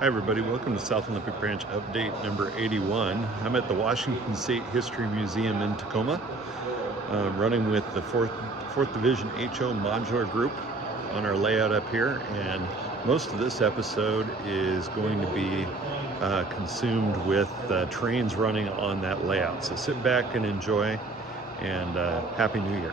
Hi everybody, welcome to South Olympic Branch update number 81. I'm at the Washington State History Museum in Tacoma, running with the 4th Division HO Modular Group on our layout up here, and most of this episode is going to be consumed with trains running on that layout. So sit back and enjoy, and Happy New Year.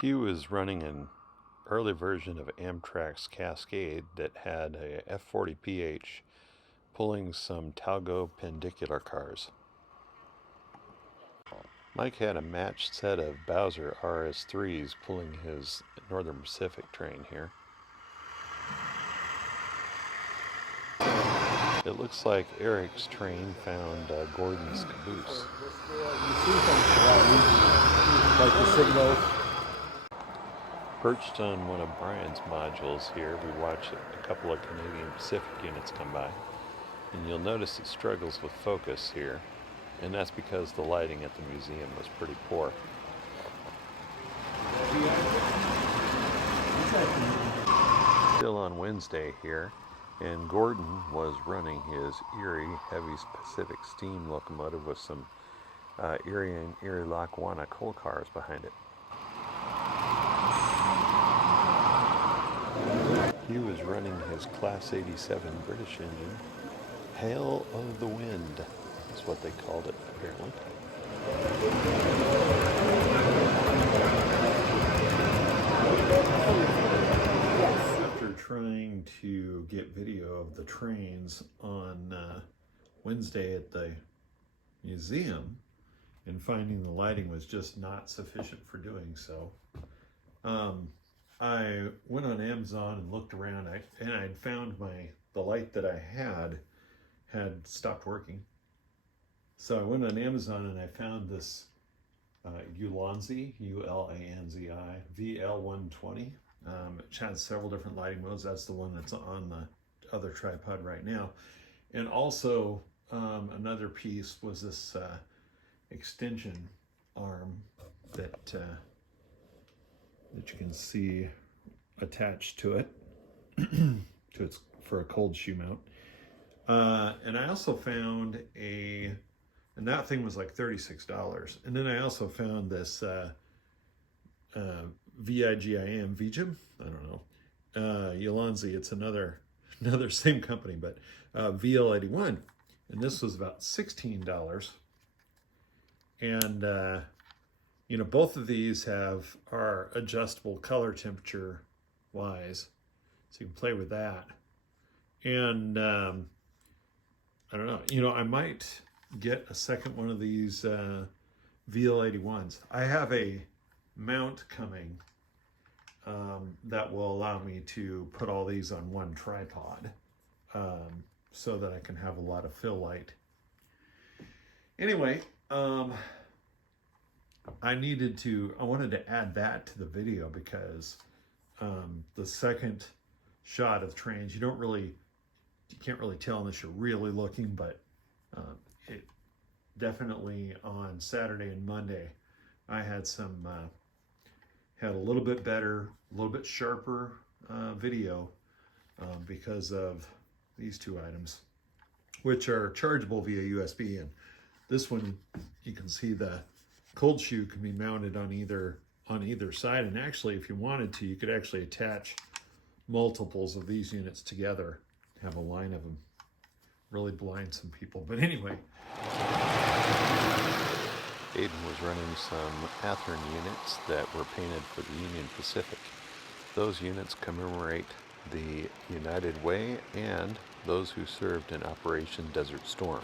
He was running an early version of Amtrak's Cascade that had a F40PH pulling some Talgo pendicular cars. Mike had a matched set of Bowser RS3s pulling his Northern Pacific train here. It looks like Eric's train found Gordon's caboose. You see things like the signals. Perched on one of Brian's modules here, we watch a couple of Canadian Pacific units come by, and you'll notice it struggles with focus here, and that's because the lighting at the museum was pretty poor. Still on Wednesday here, and Gordon was running his Erie Heavy Pacific steam locomotive with some Erie and Erie-Lackawanna coal cars behind it. He was running his Class 87 British engine. Hail of the Wind is what they called it, apparently. After trying to get video of the trains on Wednesday at the museum and finding the lighting was just not sufficient for doing so, I went on Amazon and looked around, and I'd found the light that I had stopped working. So I went on Amazon and I found this Ulanzi, U-L-A-N-Z-I, VL120. It has several different lighting modes. That's the one that's on the other tripod right now. And also another piece was this extension arm that you can see attached to it, for a cold shoe mount. And I also found and that thing was like $36. And then I also found this Vijim, I don't know, Ulanzi. It's another same company, but VL81, and this was about $16. And both of these are adjustable color temperature wise, so you can play with that. And I don't know, I might get a second one of these VL81s. I have a mount coming that will allow me to put all these on one tripod, so that I can have a lot of fill light. Anyway, I wanted to add that to the video because the second shot of trains, you can't really tell unless you're really looking, but it definitely on Saturday and Monday, I had a little bit better, a little bit sharper video because of these two items, which are chargeable via USB. And this one, you can see the cold shoe can be mounted on either side. And actually, if you wanted to, you could actually attach multiples of these units together, have a line of them. Really blind some people, but anyway. Aiden was running some Athearn units that were painted for the Union Pacific. Those units commemorate the United Way and those who served in Operation Desert Storm.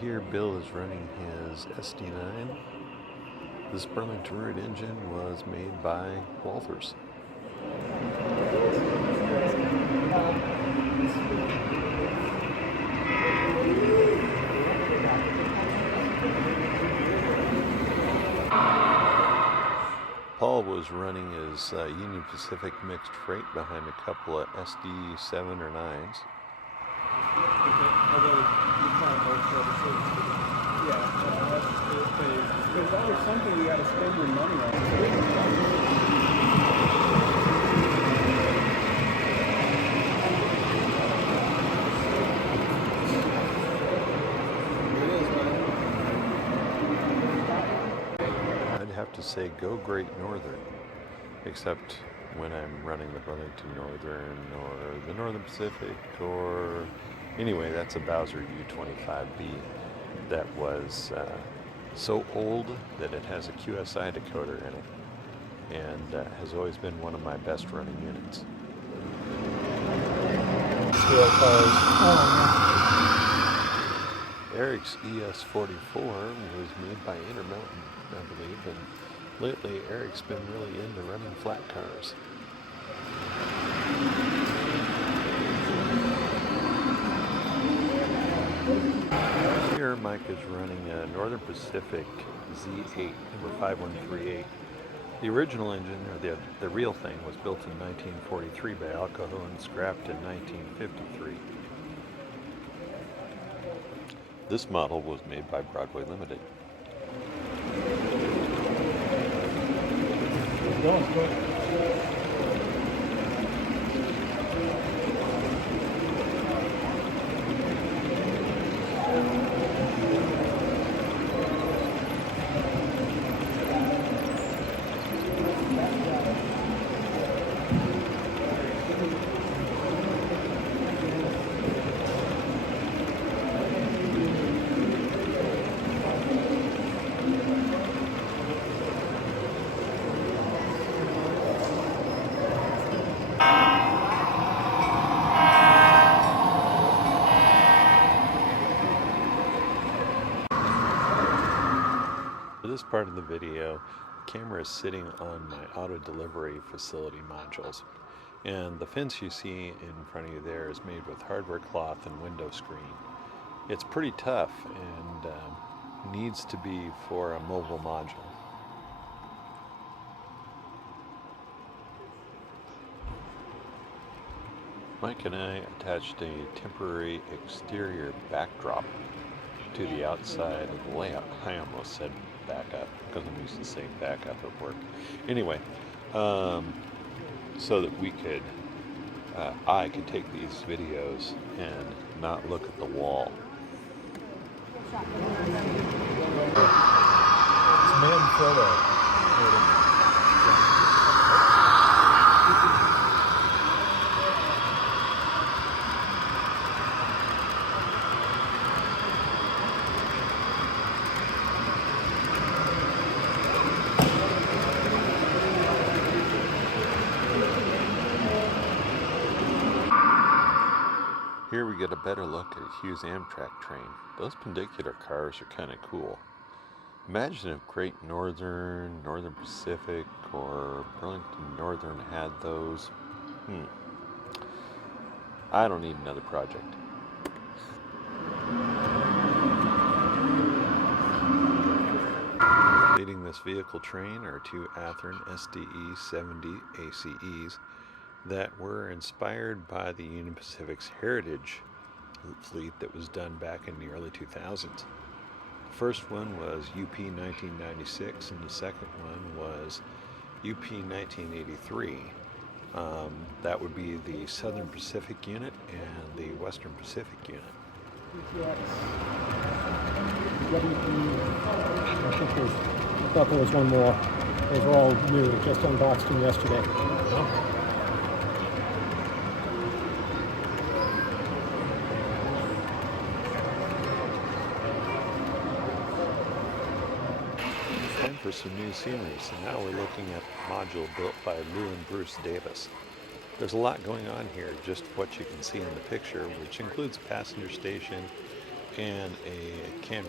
here Bill is running his SD9. This Burlington Root engine was made by Walthers. Paul was running his Union Pacific mixed freight behind a couple of SD7 or 9s. There's always something you got to spend your money on. I'd have to say go Great Northern, except when I'm running the Burlington Northern or the Northern Pacific, or anyway, that's a Bowser U25B that was so old that it has a QSI decoder in it, and has always been one of my best running units. Scale cars. Eric's ES44 was made by Intermountain, I believe, and lately Eric's been really into running flat cars. Here Mike is running a Northern Pacific Z8, number 5138. The original engine, or the real thing, was built in 1943 by Alcoa and scrapped in 1953. This model was made by Broadway Limited. For this part of the video, the camera is sitting on my auto delivery facility modules, and the fence you see in front of you there is made with hardware cloth and window screen. It's pretty tough and needs to be for a mobile module. Mike and I attached a temporary exterior backdrop to the outside of the layout. I almost said backup because I'm used to saying backup at work. Anyway, so that we could, I could take these videos and not look at the wall. It's man photo. Here we get a better look at a Hughes Amtrak train. Those pendicular cars are kind of cool. Imagine if Great Northern, Northern Pacific, or Burlington Northern had those. I don't need another project. Leading this vehicle train are two Athearn SDE 70 ACEs that were inspired by the Union Pacific's heritage fleet that was done back in the early 2000s. The first one was UP 1996 and the second one was UP 1983. That would be the Southern Pacific unit and the Western Pacific unit. I thought there was one more. Those were all new, just unboxed them yesterday. Time for some new scenery, so now we're looking at a module built by Lou and Bruce Davis. There's a lot going on here, just what you can see in the picture, which includes a passenger station and a cannery.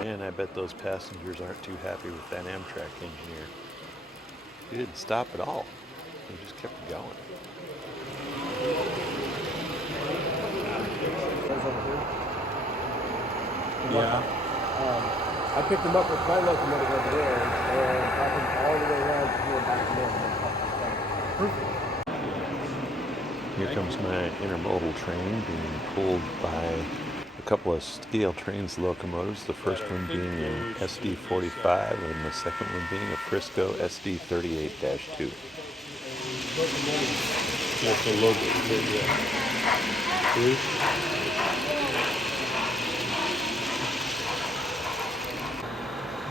Man, I bet those passengers aren't too happy with that Amtrak engineer. He didn't stop at all. He just kept going. Yeah. I picked him up with my locomotive over there, and I can all the way around to here back to north. Here comes my intermodal train being pulled by a couple of steel trains locomotives, the first one being an SD45 and the second one being a Frisco SD38-2. That's a logo.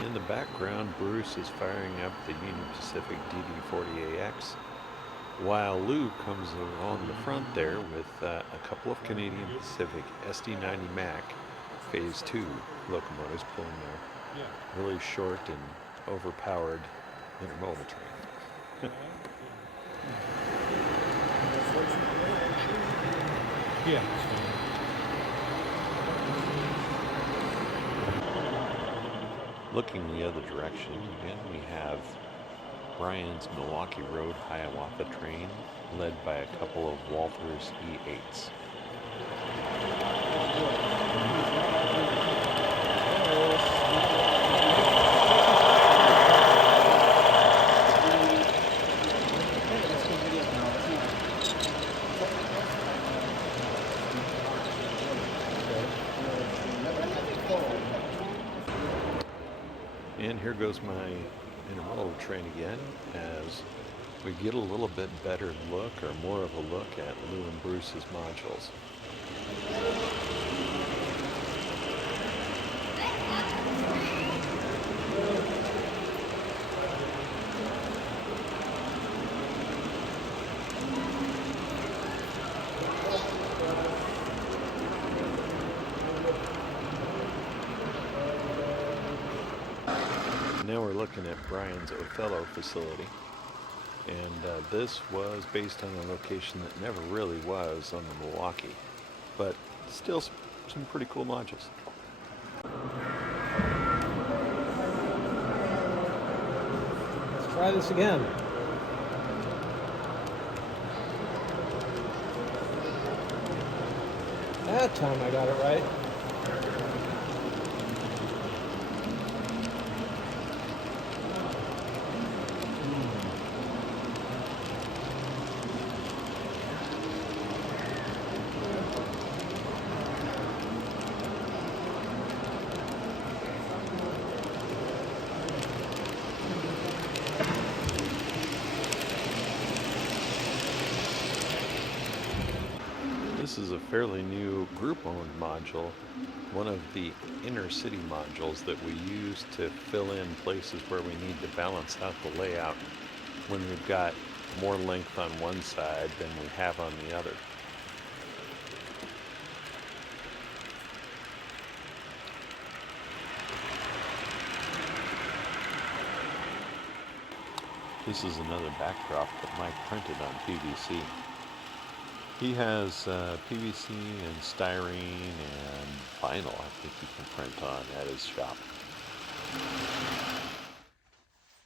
In the background, Bruce is firing up the Union Pacific DD40AX, while Lou comes along the front there with a couple of Canadian Pacific SD90 Mac Phase 2 locomotives pulling their really short and overpowered intermodal train. Yeah. Looking the other direction, again we have Brian's Milwaukee Road Hiawatha train, led by a couple of Walters E8s. And here goes my intermodal train again, as we get a little bit better look, or more of a look, at Lou and Bruce's modules. Now we're looking at Brian's Othello facility, and this was based on a location that never really was on the Milwaukee, but still some pretty cool modules. Let's try this again. That time I got it right. This is a fairly new group-owned module, one of the inner city modules that we use to fill in places where we need to balance out the layout when we've got more length on one side than we have on the other. This is another backdrop that Mike printed on PVC. He has PVC and styrene and vinyl, I think he can print on at his shop.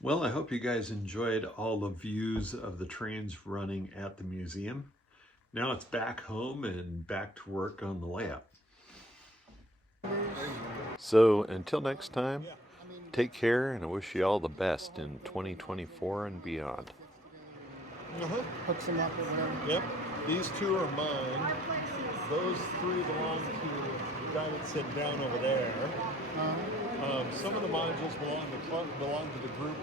Well, I hope you guys enjoyed all the views of the trains running at the museum. Now it's back home and back to work on the layout. So until next time, take care, and I wish you all the best in 2024 and beyond. Hooks them up or whatever. Yep, these two are mine. Those three belong to the guy that's sitting down over there. Some of the modules belong to the group